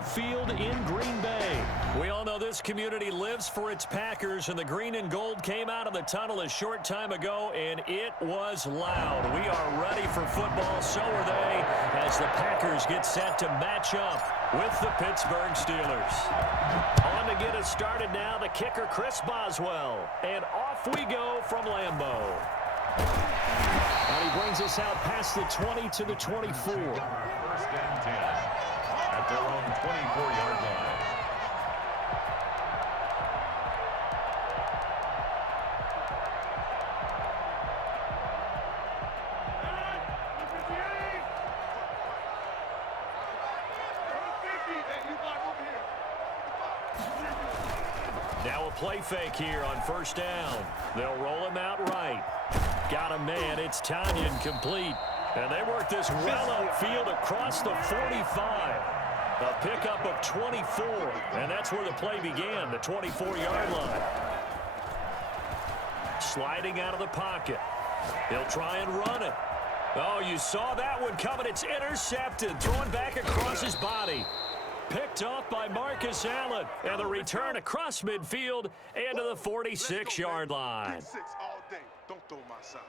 Lambeau Field in Green Bay. We all know this community lives for its Packers, and the green and gold came out of the tunnel a short time ago, and it was loud. We are ready for football, so are they, as the Packers get set to match up with the Pittsburgh Steelers. On to get us started now, the kicker, Chris Boswell. And off we go from Lambeau. And he brings us out past the 20 to the 24. First and 10 at their own 24-yard line. Now a play fake here on first down. They'll roll him out right. Got a man. It's Tanyan complete. And they work this well upfield across the 45. A pickup of 24. And that's where the play began, the 24-yard line. Sliding out of the pocket. He'll try and run it. Oh, you saw that one coming. It's intercepted. Thrown back across his body. Picked off by Marcus Allen. And the return across midfield and to the 46-yard line. Get 6 all day. Don't throw my side.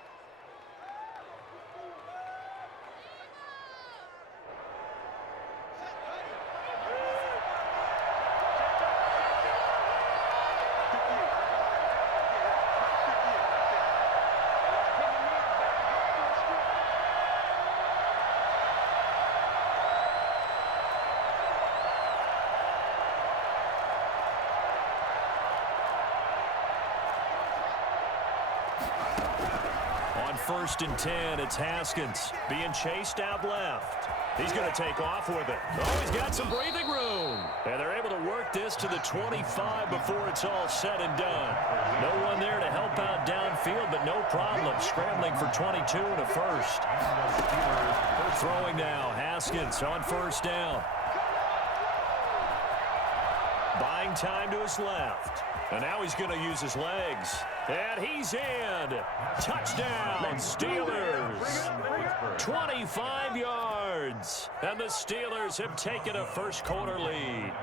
First and 10, it's Haskins being chased out left. He's going to take off with it. Oh, he's got some breathing room. And they're able to work this to the 25 before it's all said and done. No one there to help out downfield, but no problem. Scrambling for 22 and a first. Throwing now, Haskins on first down. Buying time to his left. And now he's going to use his legs. And he's in. Touchdown, Steelers. 25 yards. And the Steelers have taken a first-quarter lead.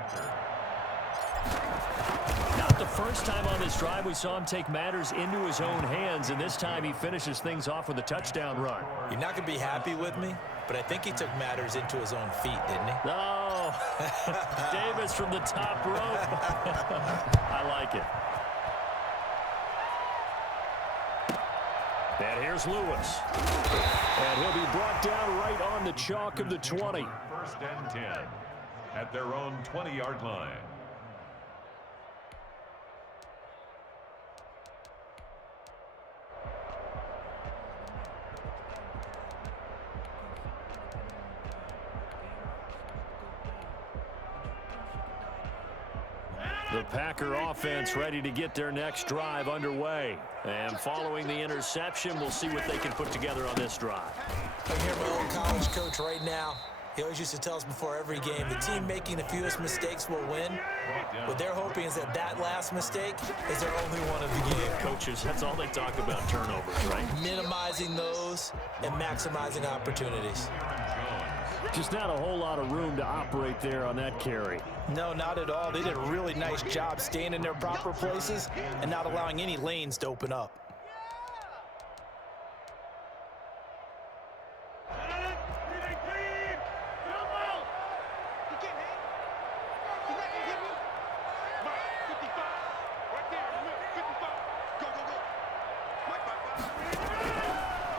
Not the first time on this drive we saw him take matters into his own hands, and this time he finishes things off with a touchdown run. You're not going to be happy with me, but I think he took matters into his own feet, didn't he? Oh, Davis from the top rope. I like it. And here's Lewis. And he'll be brought down right on the chalk of the 20. First and 10 at their own 20-yard line. The Packer offense ready to get their next drive underway. And following the interception, we'll see what they can put together on this drive. I hear my old college coach right now. He always used to tell us before every game, the team making the fewest mistakes will win. What they're hoping is that that last mistake is their only one of the game. Coaches, that's all they talk about, turnovers, right? Minimizing those and maximizing opportunities. Just not a whole lot of room to operate there on that carry. No, not at all. They did a really nice job staying in their proper places and not allowing any lanes to open up.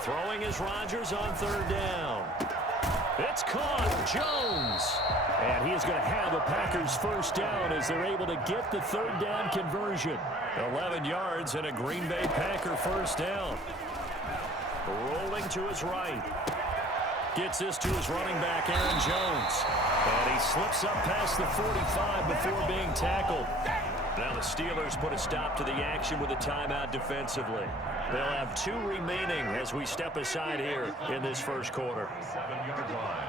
Throwing is Rodgers on third down. It's caught. Jones. And he is going to have a Packers first down as they're able to get the third down conversion. 11 yards and a Green Bay Packer first down. Rolling to his right. Gets this to his running back, Aaron Jones. And he slips up past the 45 before being tackled. Now the Steelers put a stop to the action with a timeout defensively. They'll have 2 remaining as we step aside here in this first quarter. 7-yard line.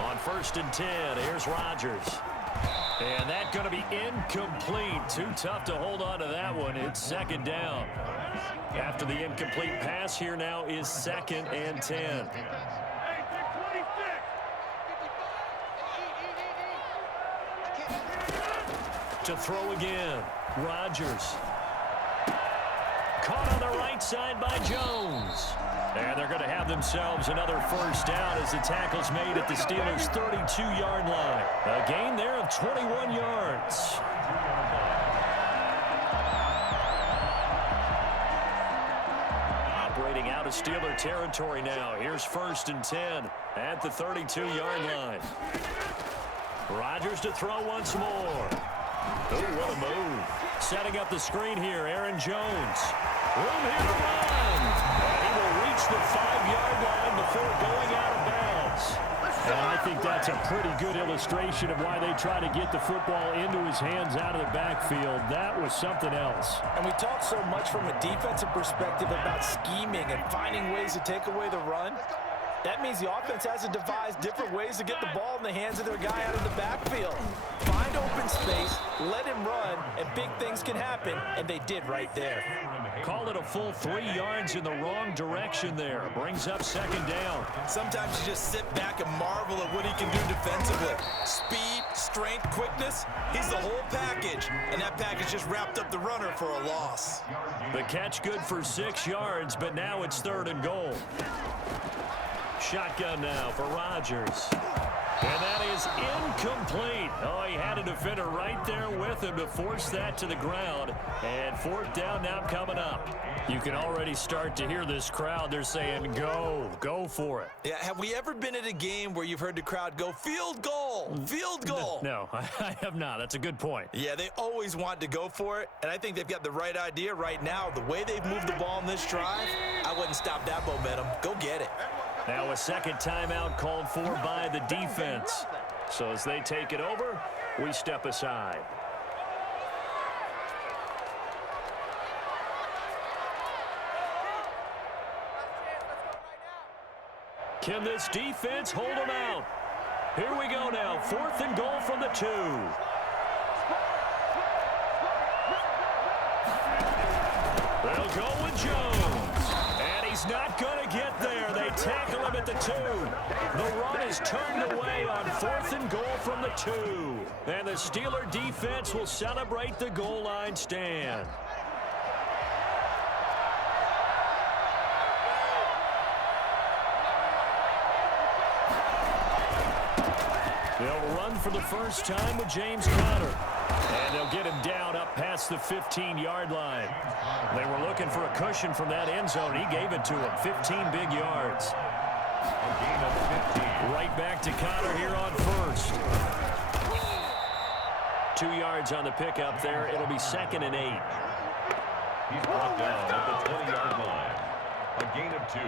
On first and 10, here's Rodgers. And that's going to be incomplete. Too tough to hold on to that one. It's second down. After the incomplete pass, here now is second and 10. to throw again. Rodgers. Caught on the right side by Jones. And they're going to have themselves another first down as the tackle's made at the Steelers' 32-yard line. A gain there of 21 yards. Operating out of Steeler territory now. Here's 1st and 10 at the 32-yard line. Rodgers to throw once more. Oh, what a move. Setting up the screen here, Aaron Jones. Room here to run. And he will reach the 5-yard line before going out of bounds. And I think that's a pretty good illustration of why they try to get the football into his hands out of the backfield. That was something else. And we talk so much from a defensive perspective about scheming and finding ways to take away the run. That means the offense has to devise different ways to get the ball in the hands of their guy out of the backfield. Find open space, let him run, and big things can happen, and they did right there. Call it a full 3 yards in the wrong direction there. Brings up 2nd down. Sometimes you just sit back and marvel at what he can do defensively. Speed, strength, quickness, he's the whole package, and that package just wrapped up the runner for a loss. The catch good for 6 yards, but now it's 3rd and goal. Shotgun now for Rodgers. And that is incomplete. Oh, he had a defender right there with him to force that to the ground. And 4th down now coming up. You can already start to hear this crowd. They're saying, go for it. Yeah, have we ever been at a game where you've heard the crowd go, field goal, field goal? No, I have not. That's a good point. Yeah, they always want to go for it, and I think they've got the right idea right now. The way they've moved the ball in this drive, I wouldn't stop that momentum. Go get it. Now a 2nd timeout called for by the defense. So as they take it over, we step aside. Can this defense hold them out? Here we go now. 4th and goal from the 2. They'll go with Jones. And he's not going to get there. They tackle him at the 2. The run is turned away on 4th and goal from the 2. And the Steeler defense will celebrate the goal line stand. They'll run for the first time with James Conner. And they'll get him down up past the 15-yard line. They were looking for a cushion from that end zone. He gave it to him. 15 big yards. Right back to Conner here on 1st. 2 yards on the pickup there. It'll be 2nd and 8. He's brought down at the 20-yard line. A gain of 2.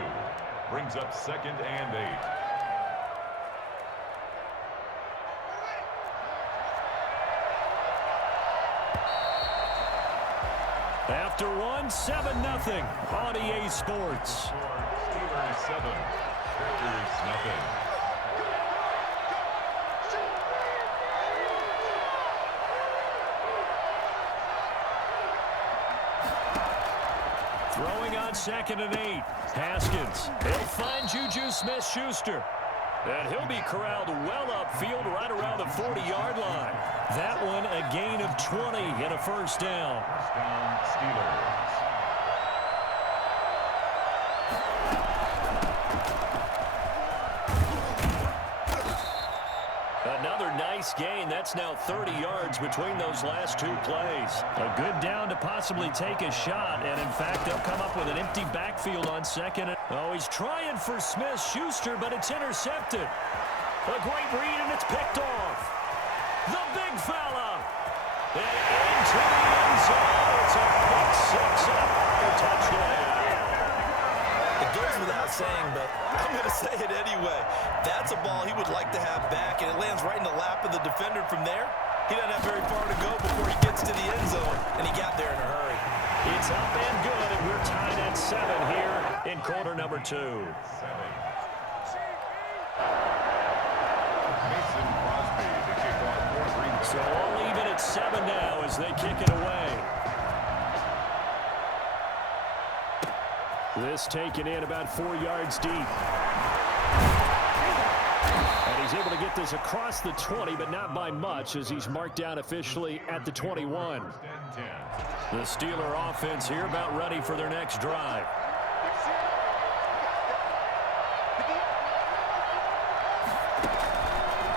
Brings up 2nd and 8. After one, 7-0 on EA Sports. Steelers 7, Packers nothing. Throwing on 2nd and 8. Haskins. He'll find Juju Smith-Schuster. And he'll be corralled well upfield right around the 40-yard line. That one a gain of 20 and a first down. First down, Steelers. Another nice gain. That's now 30 yards between those last 2 plays. A good down to possibly take a shot, and in fact, they'll come up with an empty backfield on 2nd. Oh, he's trying for Smith-Schuster, but it's intercepted. A great read, and it's picked off. The big fella. And into the end zone. It's a pick 6 and a touchdown. It goes without saying, but I'm going to say it anyway. That's a ball he would like to have back, and it lands right in the lap of the defender from there. He doesn't have very far to go before he gets to the end zone, and he got there in a hurry. It's up and good, and we're tied at 7 here in quarter number 2. Mason Crosby to kick off for Green Bay. So all even at 7 now as they kick it away. This taken in about 4 yards deep. And he He's able to get this across the 20, but not by much, as he's marked down officially at the 21. The Steeler offense here about ready for their next drive.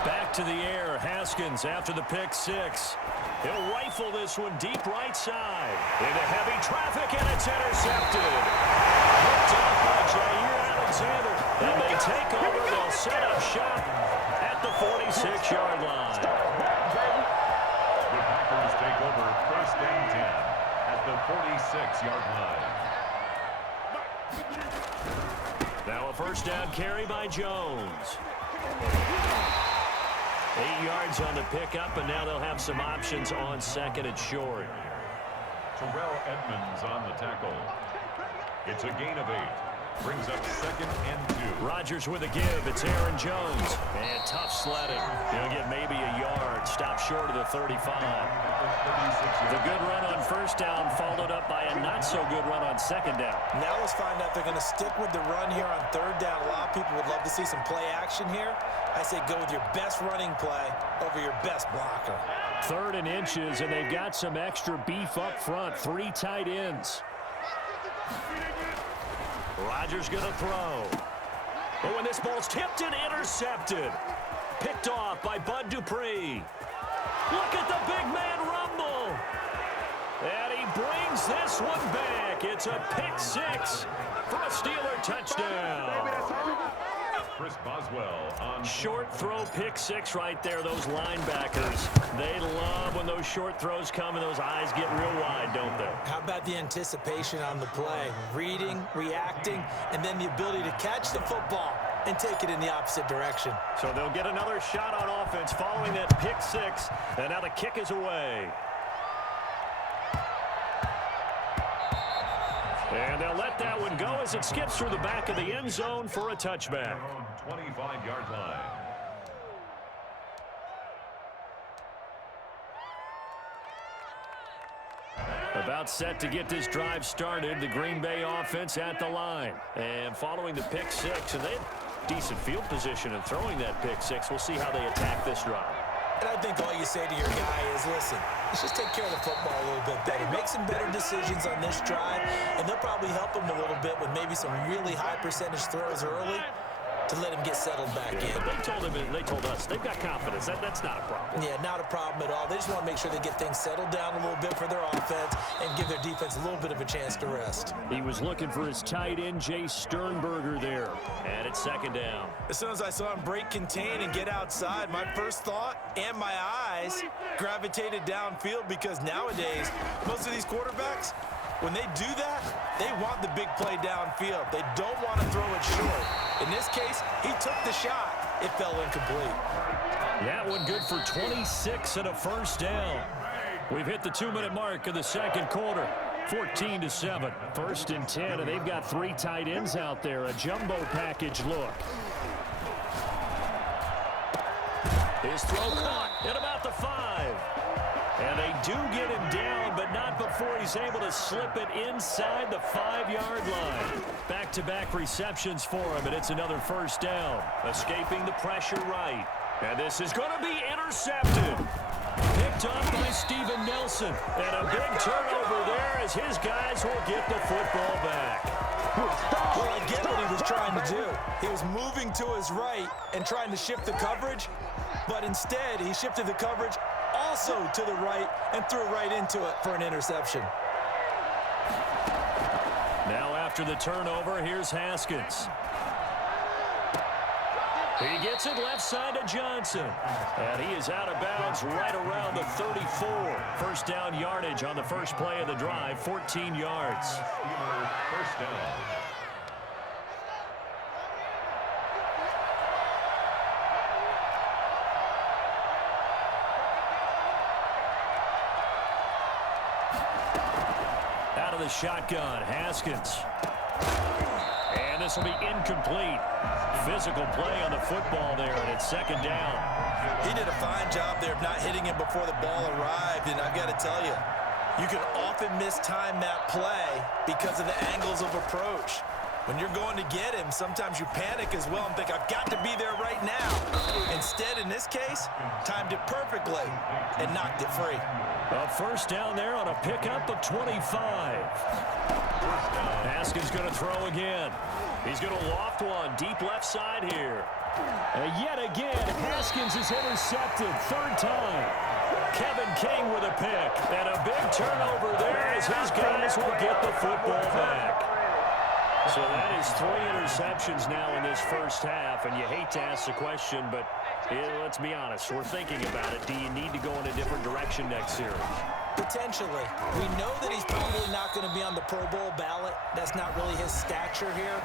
Back to the air, Haskins after the pick six. He'll rifle this one deep right side. Into heavy traffic, and it's intercepted. Picked off by Jair Alexander. And they take over. They'll set up shop at the 46-yard line. The Packers take over first and 10 at the 46-yard line. Now a first down carry by Jones. 8 yards on the pickup, and now they'll have some options on second and short. Terrell Edmonds on the tackle. It's a gain of 8. Brings up second and 2. Rodgers with a give. It's Aaron Jones. And tough sledding. He'll get maybe a yard. Stop short of the 35. The good run on first down followed up by a not-so-good run on second down. Now let's find out if they're going to stick with the run here on third down. A lot of people would love to see some play action here. I say go with your best running play over your best blocker. 3rd and inches, and they've got some extra beef up front. 3 tight ends. Rodgers going to throw. Oh, and this ball's tipped and intercepted. Picked off by Bud Dupree. Look at the big man rumble. And he brings this one back. It's a pick six for a Steeler touchdown. Chris Boswell on short throw, pick six right there. Those linebackers, they love when those short throws come and those eyes get real wide, don't they? How about the anticipation on the play? Reading, reacting, and then the ability to catch the football and take it in the opposite direction. So they'll get another shot on offense following that pick six, and now the kick is away. And they'll let that one go as it skips through the back of the end zone for a touchback. 25-yard line. About set to get this drive started, the Green Bay offense at the line. And following the pick six, and they have decent field position in throwing that pick six. We'll see how they attack this drive. And I think all you say to your guy is, listen, let's just take care of the football a little bit better. Make some better decisions on this drive, and they'll probably help him a little bit with maybe some really high percentage throws early to let him get settled back in. But they told us they've got confidence. That's not a problem. Yeah, not a problem at all. They just want to make sure they get things settled down a little bit for their offense and give their defense a little bit of a chance to rest. He was looking for his tight end, Jay Sternberger, there. And it's second down. As soon as I saw him break contain and get outside, my first thought and my eyes gravitated downfield, because nowadays, most of these quarterbacks, when they do that, they want the big play downfield. They don't want to throw it short. In this case, he took the shot. It fell incomplete. That one good for 26 and a first down. We've hit the 2-minute mark of the second quarter. 14-7. 1st and 10, and they've got 3 tight ends out there. A jumbo package look. His throw caught at about the 5. And they do get him down, but not before he's able to slip it inside the 5-yard line. Back-to-back receptions for him, and it's another first down. Escaping the pressure right. And this is going to be intercepted. Picked up by Steven Nelson. And a big turnover there as his guys will get the football back. Well, I get what he was trying to do. He was moving to his right and trying to shift the coverage, but instead he shifted the coverage also to the right and threw right into it for an interception. Now after the turnover, here's Haskins. He gets it left side to Johnson. And he is out of bounds right around the 34. First down yardage on the first play of the drive, 14 yards. First down. Out of the shotgun, Haskins. And this will be incomplete. Physical play on the football there, and it's second down. He did a fine job there of not hitting him before the ball arrived, and I've got to tell you, you can often mistime that play because of the angles of approach. When you're going to get him, sometimes you panic as well and think, I've got to be there right now. Instead, Instead, in this case, timed it perfectly and knocked it free. A first down there on a pickup of 25. Haskins going to throw again. He's going to loft one deep left side here. Yet again, Haskins is intercepted. Third time. Kevin King with a pick. And a big turnover there as his guys will get the football back. So that is 3 interceptions now in this first half. And you hate to ask the question, but let's be honest. We're thinking about it. Do you need to go in a different direction next series? Potentially. We know that he's probably not going to be on the Pro Bowl ballot. That's not really his stature here.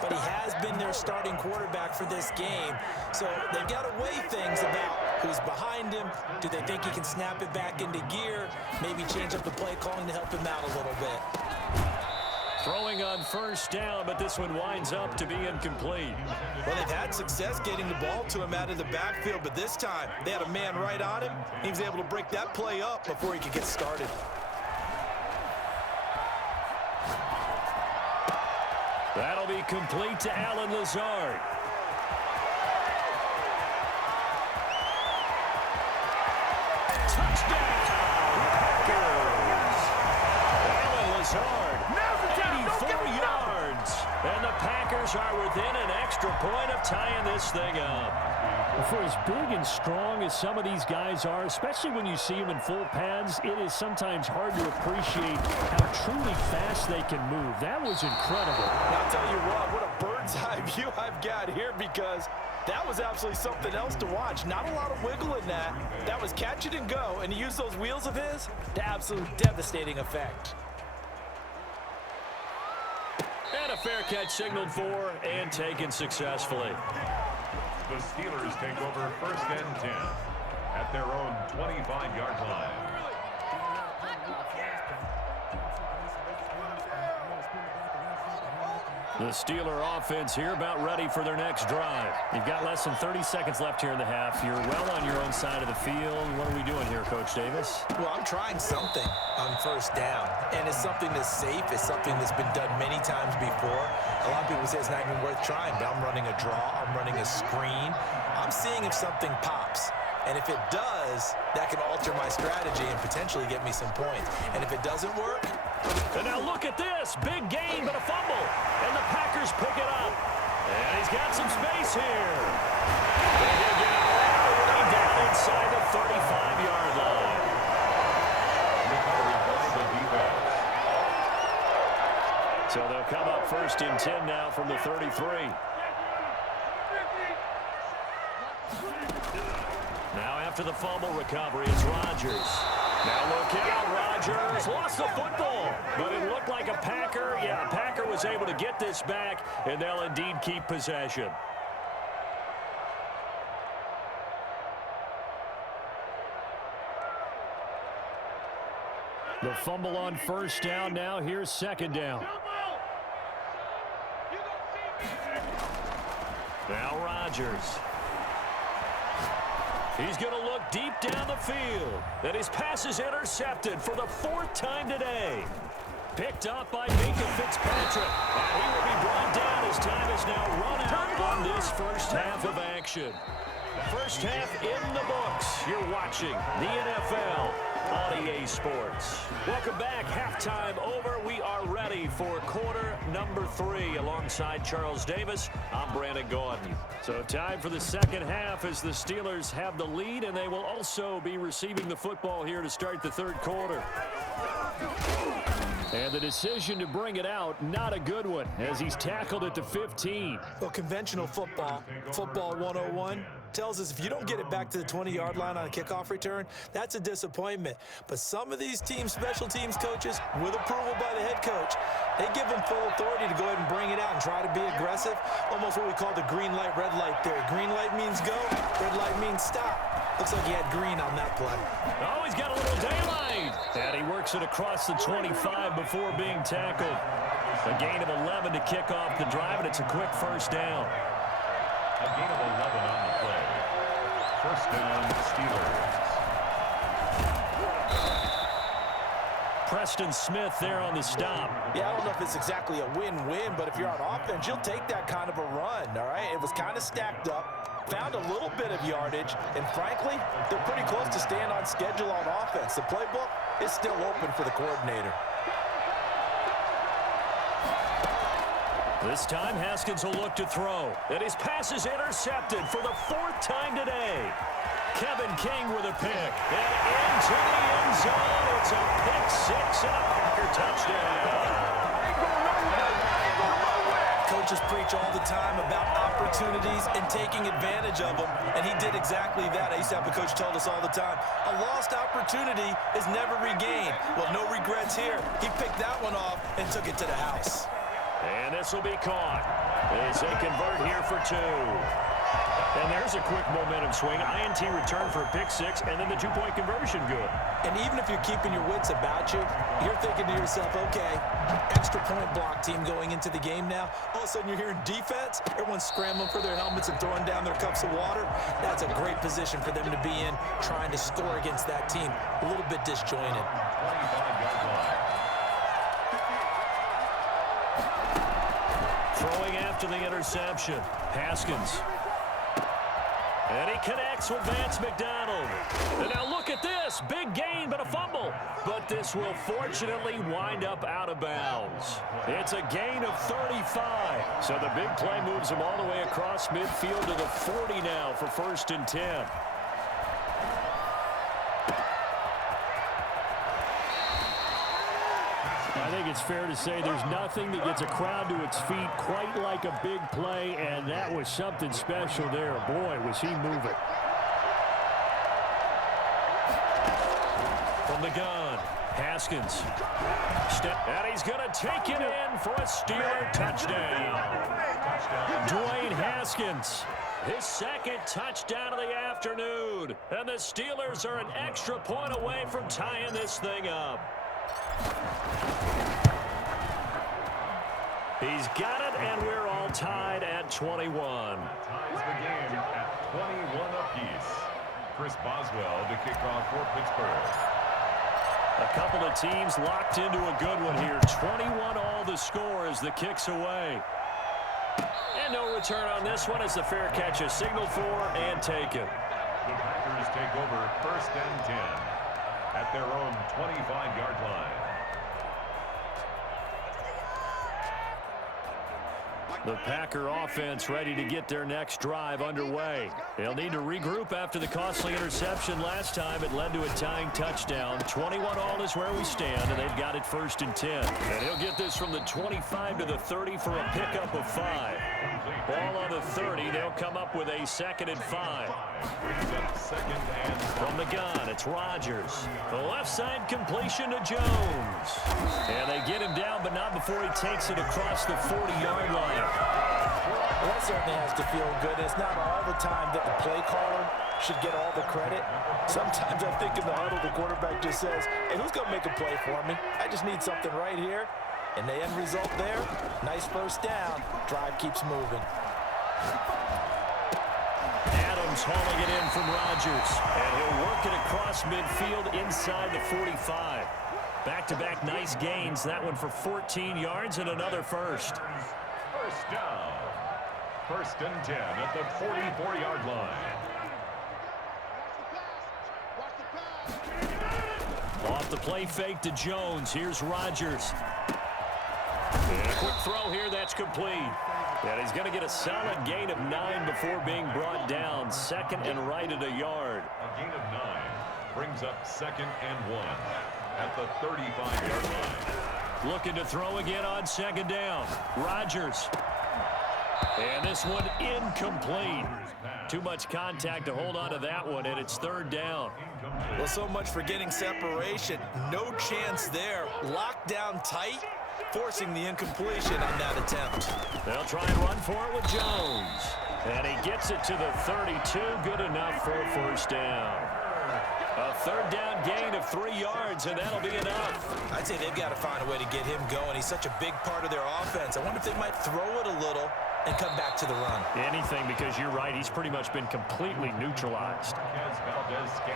But he has been their starting quarterback for this game. So they've got to weigh things about who's behind him. Do they think he can snap it back into gear? Maybe change up the play calling to help him out a little bit. Throwing on first down, but this one winds up to be incomplete. Well, they've had success getting the ball to him out of the backfield, but this time they had a man right on him. He was able to break that play up before he could get started. That'll be complete to Allen Lazard. Touchdown! Packers! Allen Lazard, 84 yards. And the Packers are within an extra point of tying this thing up. For as big and strong as some of these guys are, especially when you see them in full pads, it is sometimes hard to appreciate how truly fast they can move. That was incredible. I'll tell you what a bird's eye view I've got here, because that was absolutely something else to watch. Not a lot of wiggle in that. That was catch it and go, and he used those wheels of his to absolute devastating effect. And a fair catch signaled for and taken successfully. The Steelers take over first and 10 at their own 25-yard line. The Steeler offense here about ready for their next drive. You've got less than 30 seconds left here in the half. You're well on your own side of the field. What are we doing here, Coach Davis? Well, I'm trying something on first down, and it's something that's safe. It's something that's been done many times before. A lot of people say it's not even worth trying, but I'm running a draw. I'm running a screen. I'm seeing if something pops. And if it does, that can alter my strategy and potentially get me some points. And if it doesn't work... And now look at this. Big gain, but a fumble. And the Packers pick it up. And he's got some space here. And he'll get it all the way down inside the 35-yard line. So they'll come up first and 10 now from the 33. Now after the fumble recovery, it's Rodgers. Now look out, Rodgers lost the football, but it looked like a Packer. Yeah, a Packer was able to get this back, and they'll indeed keep possession. The fumble on first down now. Here's second down. Now Rodgers. He's going to look deep down the field. And his pass is intercepted for the 4th time today. Picked up by Minka Fitzpatrick. And he will be brought down as time is now run out on this first half of action. First half in the books. You're watching the NFL on EA Sports. Welcome back. Halftime over. We are ready for quarter number 3. Alongside Charles Davis, I'm Brandon Gaudin. So time for the second half as the Steelers have the lead, and they will also be receiving the football here to start the third quarter. And the decision to bring it out, not a good one, as he's tackled at the 15. Well, conventional football 101, tells us if you don't get it back to the 20-yard line on a kickoff return, that's a disappointment. But some of these teams, special teams coaches, with approval by the head coach, they give them full authority to go ahead and bring it out and try to be aggressive. Almost what we call the green light, red light theory. Green light means go, red light means stop. Looks like he had green on that play. Oh, he's got a little daylight. And he works it across the 25 before being tackled. A gain of 11 to kick off the drive, and it's a quick first down. A gain of 11 on the play. First down, Steelers. Preston Smith there on the stop. Yeah, I don't know if it's exactly a win-win, but if you're on offense, you'll take that kind of a run, all right? It was kind of stacked up. found a little bit of yardage, and frankly, they're pretty close to staying on schedule on offense. The playbook is still open for the coordinator. This time, Haskins will look to throw. And his pass is intercepted for the 4th time today. Kevin King with a pick. And into the end zone. It's a pick 6 and a Packer touchdown. Coaches preach all the time about opportunities and taking advantage of them, and he did exactly that. I used to have a coach told us all the time, a lost opportunity is never regained. Well, no regrets here. He picked that one off and took it to the house. And this will be caught as they convert here for 2. And there's a quick momentum swing. INT return for a pick 6, and then the 2-point conversion good. And even if you're keeping your wits about you, you're thinking to yourself, okay, extra point block team going into the game now. All of a sudden you're hearing defense. Everyone's scrambling for their helmets and throwing down their cups of water. That's a great position for them to be in, trying to score against that team. A little bit disjointed. Throwing after the interception. Haskins. And he connects with Vance McDonald. And now look at this. Big gain, but a fumble. But this will fortunately wind up out of bounds. It's a gain of 35. So the big play moves him all the way across midfield to the 40 now for 1st and 10. I think it's fair to say there's nothing that gets a crowd to its feet quite like a big play, and that was something special there. Boy, was he moving. From the gun, Haskins. And he's going to take it in for a Steeler touchdown. Dwayne Haskins, his 2nd touchdown of the afternoon. And the Steelers are an extra point away from tying this thing up. He's got it, and we're all tied at 21. Ties the game at 21 apiece. Chris Boswell to kick off for Pittsburgh. A couple of teams locked into a good one here. 21 all the score as the kick's away. And no return on this one as the fair catch is signaled for and taken. The Packers take over 1st and 10 at their own 25-yard line. The Packer offense ready to get their next drive underway. They'll need to regroup after the costly interception last time. It led to a tying touchdown. 21 all is where we stand, and they've got it 1st and 10. And he'll get this from the 25 to the 30 for a pickup of 5. Ball on the 30. They'll come up with a 2nd and 5. From the gun, it's Rodgers. The left side completion to Jones. And they get him down, but not before he takes it across the 40-yard line. Well, that certainly has to feel good. It's not all the time that the play caller should get all the credit. Sometimes I think in the huddle, the quarterback just says, hey, who's going to make a play for me? I just need something right here. And the end result there, nice 1st down. Drive keeps moving. Adams hauling it in from Rodgers. And he'll work it across midfield inside the 45. Back-to-back nice gains. That one for 14 yards and another 1st. 1st down. 1st and 10 at the 44-yard line. Off the play fake to Jones. Here's Rodgers. And a quick throw here. That's complete. And he's going to get a solid gain of 9 before being brought down. 2nd and right at a yard. A gain of 9 brings up 2nd and 1 at the 35-yard line. Looking to throw again on 2nd down. Rodgers. And this one incomplete. Too much contact to hold on to that one, and it's 3rd down. Well, so much for getting separation. No chance there. Locked down tight, forcing the incompletion on that attempt. They'll try and run for it with Jones. And he gets it to the 32. Good enough for a 1st down. A 3rd down gain of 3 yards, and that'll be enough. I'd say they've got to find a way to get him going. He's such a big part of their offense. I wonder if they might throw it a little and come back to the run. Anything, because you're right, he's pretty much been completely neutralized.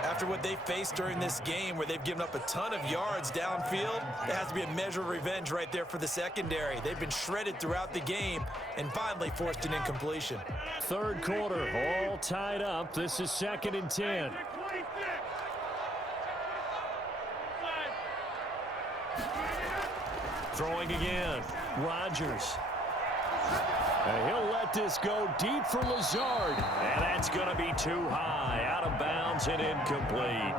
After what they faced during this game where they've given up a ton of yards downfield, there has to be a measure of revenge right there for the secondary. They've been shredded throughout the game and finally forced an incompletion. Third quarter, all tied up. This is 2nd and 10. Throwing again, Rodgers. And he'll let this go deep for Lazard. And that's going to be too high, out of bounds and incomplete.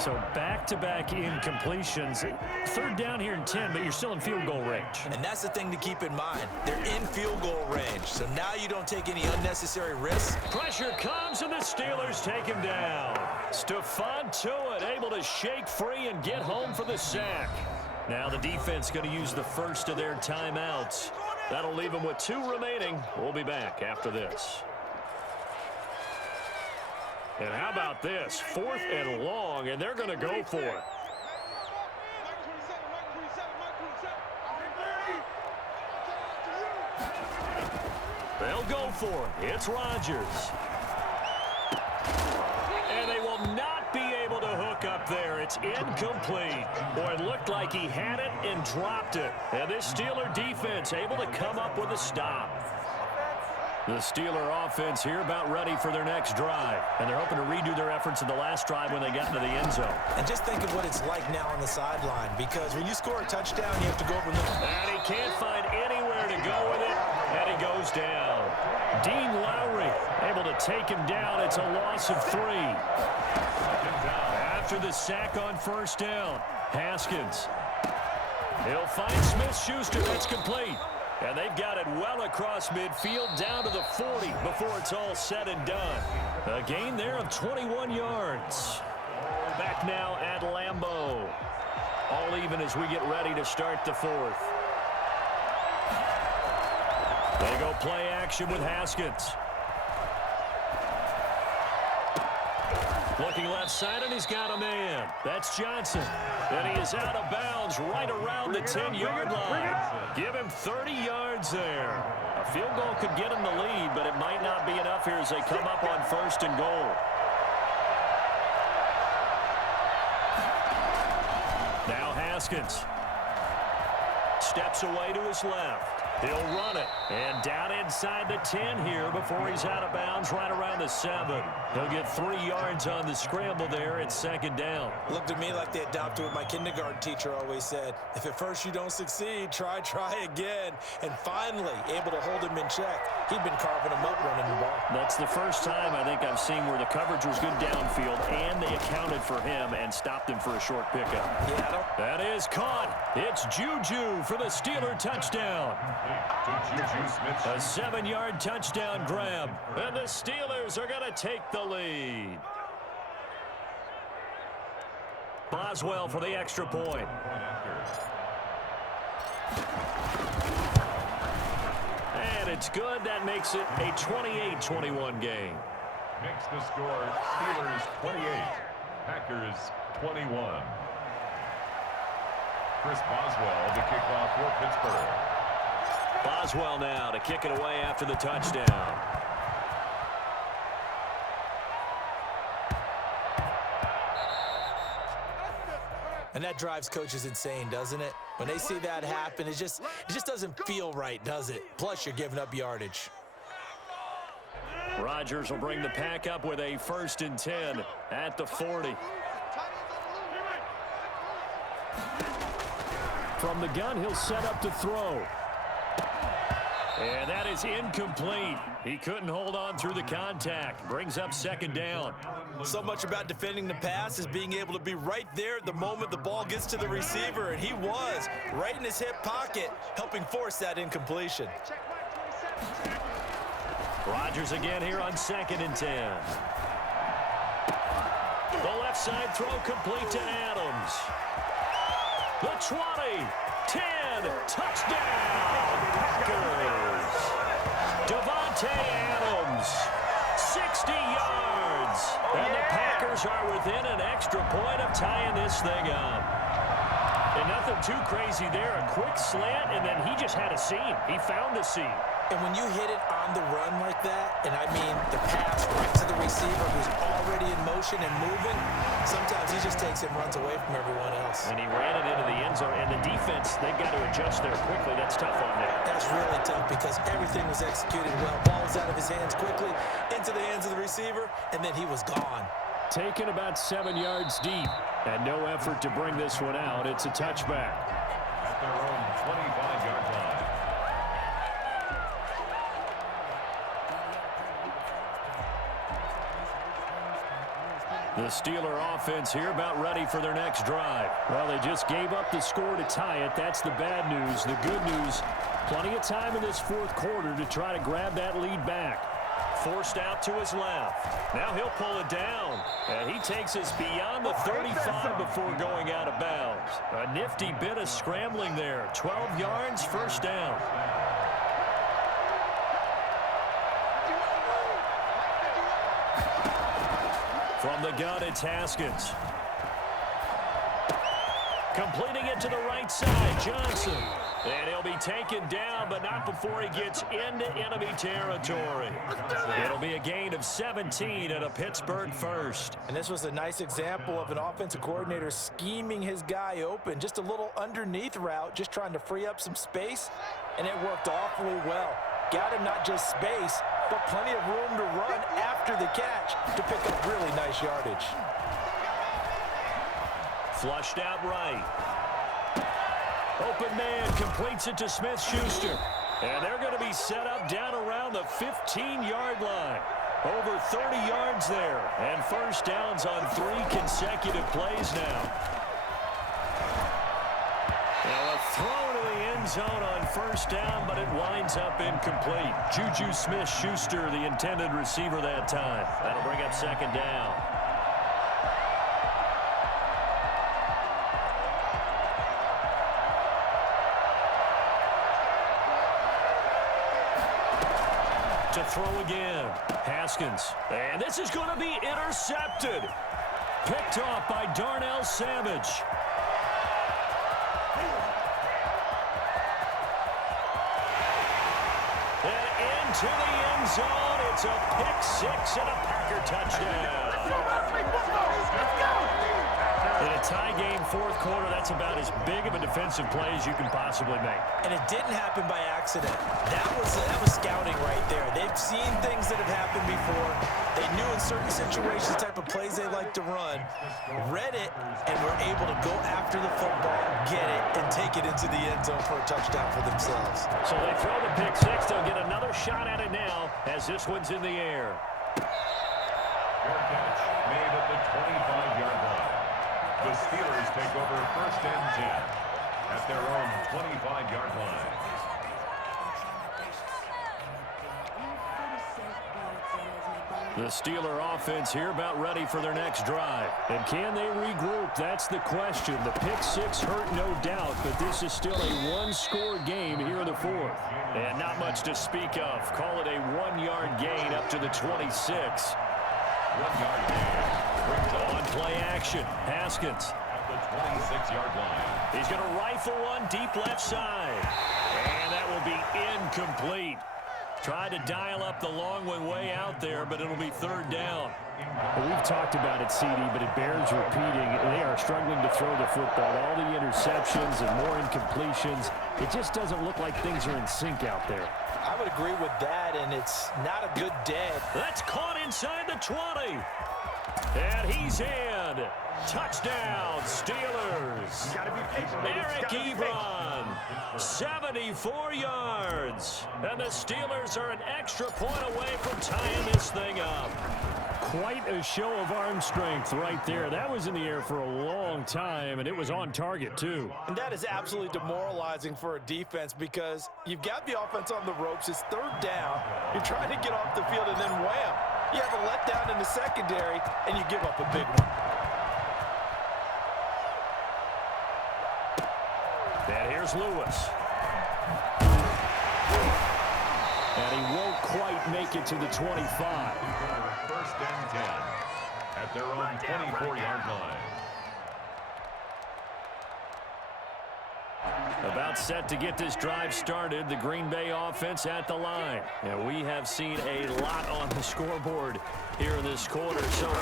So back-to-back incompletions. 3rd down here in 10, but you're still in field goal range. And that's the thing to keep in mind. They're in field goal range, so now you don't take any unnecessary risks. Pressure comes, and the Steelers take him down. Stephon Tuitt able to shake free and get home for the sack. Now the defense going to use the first of their timeouts. That'll leave them with 2 remaining. We'll be back after this. And how about this? 4th and long, and they're going to go for it. They'll go for it. It's Rodgers. And they will not be able to hook up there. It's incomplete. Boy, it looked like he had it and dropped it. And this Steeler defense able to come up with a stop. The Steeler offense here about ready for their next drive. And they're hoping to redo their efforts in the last drive when they got into the end zone. And just think of what it's like now on the sideline, because when you score a touchdown, you have to go over the... And he can't find anywhere to go with it. And he goes down. Dean Lowry able to take him down. It's a loss of 3. After the sack on 1st down, Haskins. He'll find Smith-Schuster. That's complete. And they've got it well across midfield down to the 40 before it's all said and done. A gain there of 21 yards. Back now at Lambeau. All even as we get ready to start the 4th. They go play action with Haskins. Looking left side, and he's got a man. That's Johnson. And he is out of bounds right around the 10-yard line. Give him 30 yards there. A field goal could get him the lead, but it might not be enough here as they come up on 1st and goal. Now Haskins steps away to his left. He'll run it. And down inside the 10 here before he's out of bounds right around the 7. He'll get 3 yards on the scramble there. It's 2nd down. Looked to me like they adopted what my kindergarten teacher always said. If at first you don't succeed, try again. And finally, able to hold him in check. He'd been carving him up running the ball. That's the first time I think I've seen where the coverage was good downfield and they accounted for him and stopped him for a short pickup. Yeah, that is caught. It's Juju for the Steeler touchdown. A 7-yard touchdown grab. And the Steelers are going to take the lead. Boswell for the extra point. And it's good. That makes it a 28-21 game. Makes the score Steelers 28, Packers 21. Chris Boswell to kick off for Pittsburgh. Boswell now to kick it away after the touchdown. And that drives coaches insane, doesn't it? When they see that happen, it just doesn't feel right, does it? Plus, you're giving up yardage. Rodgers will bring the pack up with a 1st and 10 at the 40. From the gun, he'll set up to throw. And that is incomplete. He couldn't hold on through the contact. Brings up 2nd down. So much about defending the pass is being able to be right there at the moment the ball gets to the receiver, and he was right in his hip pocket, helping force that incompletion. Rodgers again here on 2nd and 10. The left side throw complete to Adams. The 20, 10, touchdown, Packers. Davante Adams, 60 yards. And the Packers are within an extra point of tying this thing up. And nothing too crazy there. A quick slant, and then he just had a seam. He found a seam. And when you hit it on the run like that, and I mean the pass right to the receiver who's already in motion and moving, sometimes he just takes it and runs away from everyone else. And he ran it into the end zone, and the defense, they've got to adjust there quickly. That's tough on them. That's really tough because everything was executed well. Ball was out of his hands quickly, into the hands of the receiver, and then he was gone. Taken about 7 yards deep, and no effort to bring this one out. It's a touchback. At their own 25-yard line. The Steeler offense here about ready for their next drive. Well, they just gave up the score to tie it. That's the bad news. The good news, plenty of time in this fourth quarter to try to grab that lead back. Forced out to his left. Now he'll pull it down. And he takes us beyond the 35 before going out of bounds. A nifty bit of scrambling there. 12 yards, first down. From the gun, it's Haskins. Completing it to the right side, Johnson. And he'll be taken down, but not before he gets into enemy territory. It'll be a gain of 17 and a Pittsburgh first. And this was a nice example of an offensive coordinator scheming his guy open. Just a little underneath route, just trying to free up some space, and it worked awfully well. Got him not just space, but plenty of room to run after the catch to pick up really nice yardage. Flushed out right. Open man completes it to Smith-Schuster. And they're going to be set up down around the 15-yard line. Over 30 yards there. And first downs on 3 consecutive plays now. Now a throw to the end zone on first down, but it winds up incomplete. Juju Smith-Schuster, the intended receiver that time. That'll bring up second down. To throw again. Haskins. And this is going to be intercepted. Picked off by Darnell Savage. And into the end zone. It's a pick six and a Packer touchdown. Let's go. In a tie game, fourth quarter, that's about as big of a defensive play as you can possibly make. And it didn't happen by accident. That was scouting right there. They've seen things that have happened before. They knew in certain situations the type of plays they like to run, read it, and were able to go after the football, get it, and take it into the end zone for a touchdown for themselves. So they throw the pick six. They'll get another shot at it now as this one's in the air. Fair catch made at the 25-yard line. The Steelers take over first and 10 at their own 25-yard line. The Steeler offense here about ready for their next drive. And can they regroup? That's the question. The pick six hurt, no doubt, but this is still a one-score game here in the fourth. And not much to speak of. Call it a 1-yard gain up to the 26. 1-yard gain brings On play action, Haskins. at the 26-yard line. He's going to rifle one deep left side. And that will be incomplete. Tried to dial up the long one way out there, but it'll be third down. Well, we've talked about it, CD, but it bears repeating. They are struggling to throw the football. All the interceptions and more incompletions. It just doesn't look like things are in sync out there. I would agree with that, and it's not a good day. That's caught inside the 20. And he's in. Touchdown, Steelers. Eric Ebron, 74 yards. And the Steelers are an extra point away from tying this thing up. Quite a show of arm strength right there. That was in the air for a long time, and it was on target, too. And that is absolutely demoralizing for a defense because you've got the offense on the ropes. It's third down. You're trying to get off the field, and then wham, you have a letdown in the secondary, and you give up a big one. And here's Lewis. And he won't quite make it to the 25. First and 10 at their own 24-yard line. About set to get this drive started, the Green Bay offense at the line. And we have seen a lot on the scoreboard here in this quarter. So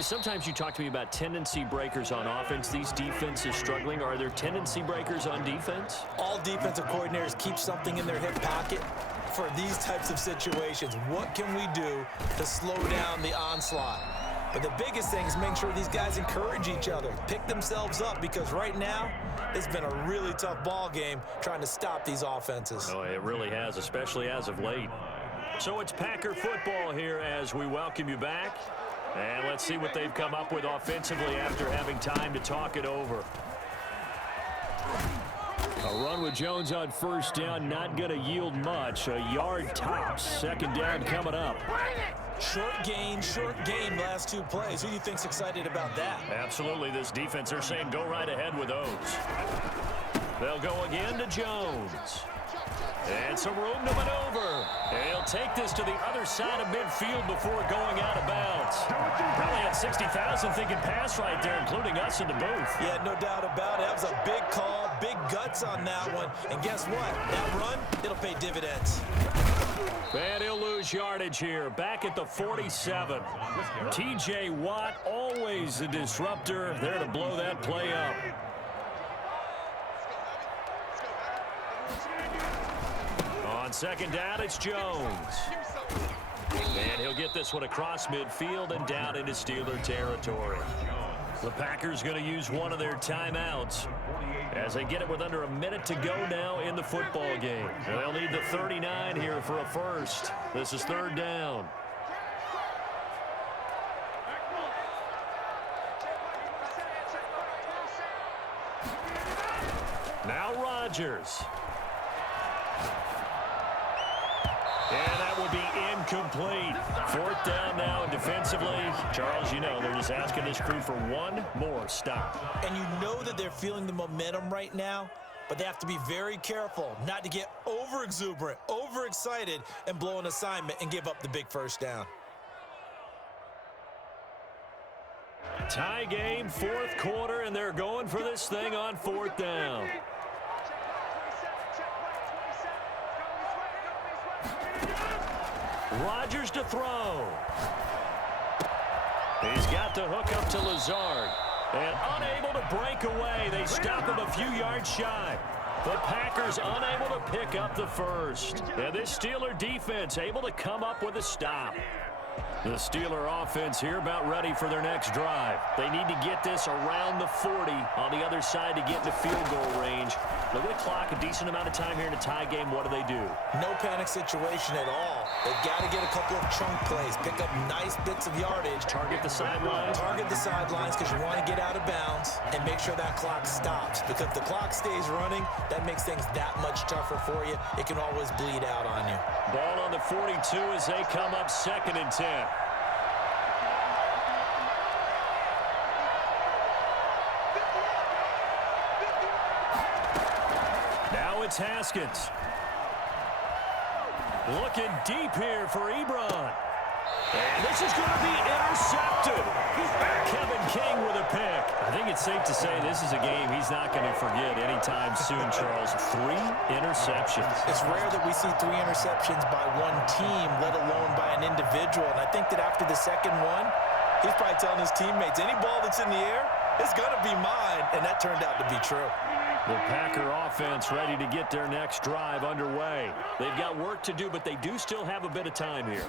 sometimes you talk to me about tendency breakers on offense. These defenses struggling. Are there tendency breakers on defense? All defensive coordinators keep something in their hip pocket for these types of situations. What can we do to slow down the onslaught? But the biggest thing is making sure these guys encourage each other, pick themselves up, because right now it's been a really tough ball game trying to stop these offenses. Oh, it really has, especially as of late. So it's Packer football here as we welcome you back. And let's see what they've come up with offensively after having time to talk it over. A run with Jones on first down, not going to yield much. A yard tops. Second down coming up. Short game, last two plays. Who do you think's excited about that? Absolutely. This defense, they're saying go right ahead with those. They'll go again to Jones. And some room to maneuver. He'll take this to the other side of midfield before going out of bounds. Probably had 60,000 thinking pass right there, including us in the booth. Yeah, no doubt about it. That was a big call, big guts on that one. And guess what? That run, it'll pay dividends. And he'll lose yardage here. Back at the 47. T.J. Watt, always a disruptor, there to blow that play up. On second down, it's Jones. And he'll get this one across midfield and down into Steeler territory. The Packers going to use one of their timeouts as they get it with under a minute to go now in the football game. They'll need the 39 here for a first. This is third down. Now Rodgers. And that will be incomplete. Fourth down now defensively. Charles, you know, they're just asking this crew for one more stop. And you know that they're feeling the momentum right now, but they have to be very careful not to get over-exuberant, overexcited, and blow an assignment and give up the big first down. Tie game, fourth quarter, and they're going for this thing on fourth down. Rodgers to throw. He's got the hook up to Lazard. And unable to break away. They stop him a few yards shy. The Packers unable to pick up the first. And this Steeler defense able to come up with a stop. The Steeler offense here about ready for their next drive. They need to get this around the 40 on the other side to get into field goal range. Look at the clock, a decent amount of time here in a tie game. What do? No panic situation at all. They've got to get a couple of chunk plays, pick up nice bits of yardage. Target the sidelines. Target the sidelines because you want to get out of bounds and make sure that clock stops. Because if the clock stays running, that makes things that much tougher for you. It can always bleed out on you. Ball on the 42 as they come up 2nd and 10. Now it's Haskins. Looking deep here for Ebron. And this is going to be intercepted. Kevin King with a pick. I think it's safe to say this is a game he's not going to forget anytime soon, Charles. 3 interceptions. It's rare that we see 3 interceptions by one team, let alone by an individual. And I think that after the second one, he's probably telling his teammates, any ball that's in the air, it's going to be mine. And that turned out to be true. The Packer offense ready to get their next drive underway. They've got work to do, but they do still have a bit of time here.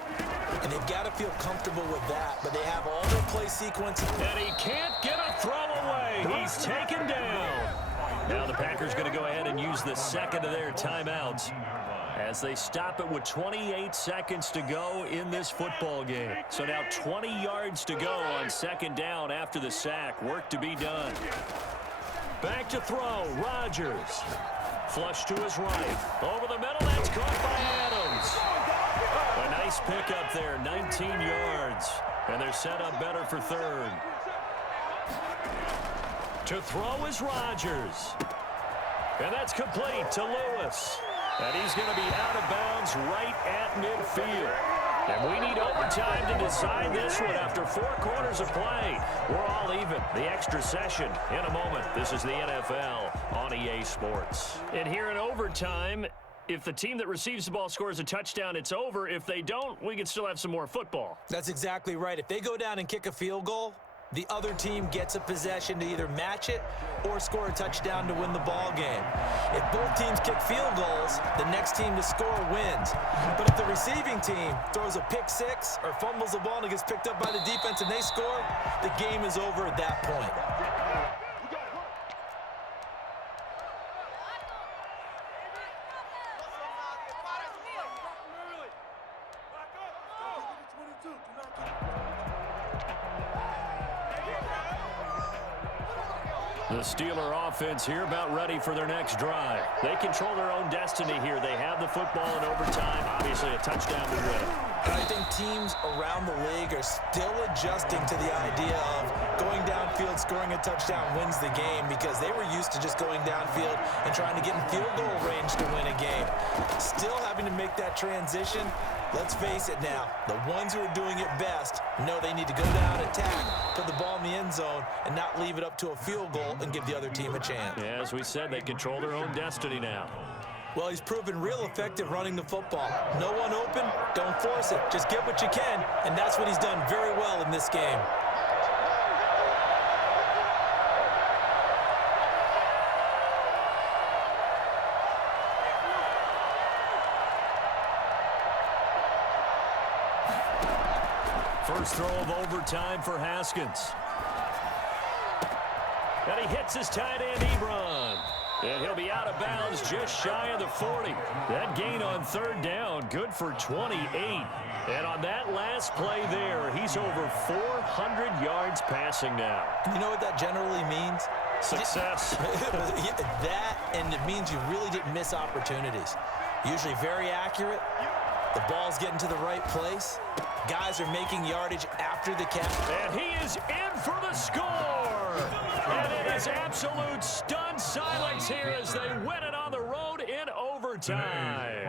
And they've got to feel comfortable with that, but they have all their play sequences. And he can't get a throw away. He's taken down. Now the Packers going to go ahead and use the second of their timeouts as they stop it with 28 seconds to go in this football game. So now 20 yards to go on second down after the sack. Work to be done. Back to throw, Rodgers. Flush to his right. Over the middle, that's caught by Adams. A nice pickup there, 19 yards. And they're set up better for third. To throw is Rodgers. And that's complete to Lewis. And he's going to be out of bounds right at midfield. And we need overtime to decide this one after 4 quarters of play. We're all even. The extra session in a moment. This is the NFL on EA Sports. And here in overtime, if the team that receives the ball scores a touchdown, it's over. If they don't, we can still have some more football. That's exactly right. If they go down and kick a field goal, the other team gets a possession to either match it or score a touchdown to win the ball game. If both teams kick field goals, the next team to score wins. But if the receiving team throws a pick six or fumbles the ball and it gets picked up by the defense and they score, the game is over at that point. The Steeler offense here about ready for their next drive. They control their own destiny here. They have the football in overtime. Obviously, a touchdown would win it. And I think teams around the league are still adjusting to the idea of going downfield, scoring a touchdown wins the game because they were used to just going downfield and trying to get in field goal range to win a game. Still having to make that transition. Let's face it now, the ones who are doing it best know they need to go down, attack, put the ball in the end zone, and not leave it up to a field goal and give the other team a chance. Yeah, as we said, they control their own destiny now. Well, he's proven real effective running the football. No one open, don't force it. Just get what you can, and that's what he's done very well in this game. First throw of overtime for Haskins. And he hits his tight end, Ebron. And he'll be out of bounds just shy of the 40. That gain on third down, good for 28. And on that last play there, he's over 400 yards passing now. You know what that generally means? Success. That, and it means you really didn't miss opportunities. Usually very accurate. The ball's getting to the right place. Guys are making yardage after the catch. And he is in for the score. And it is absolute stunned silence here as they win it on the road in overtime.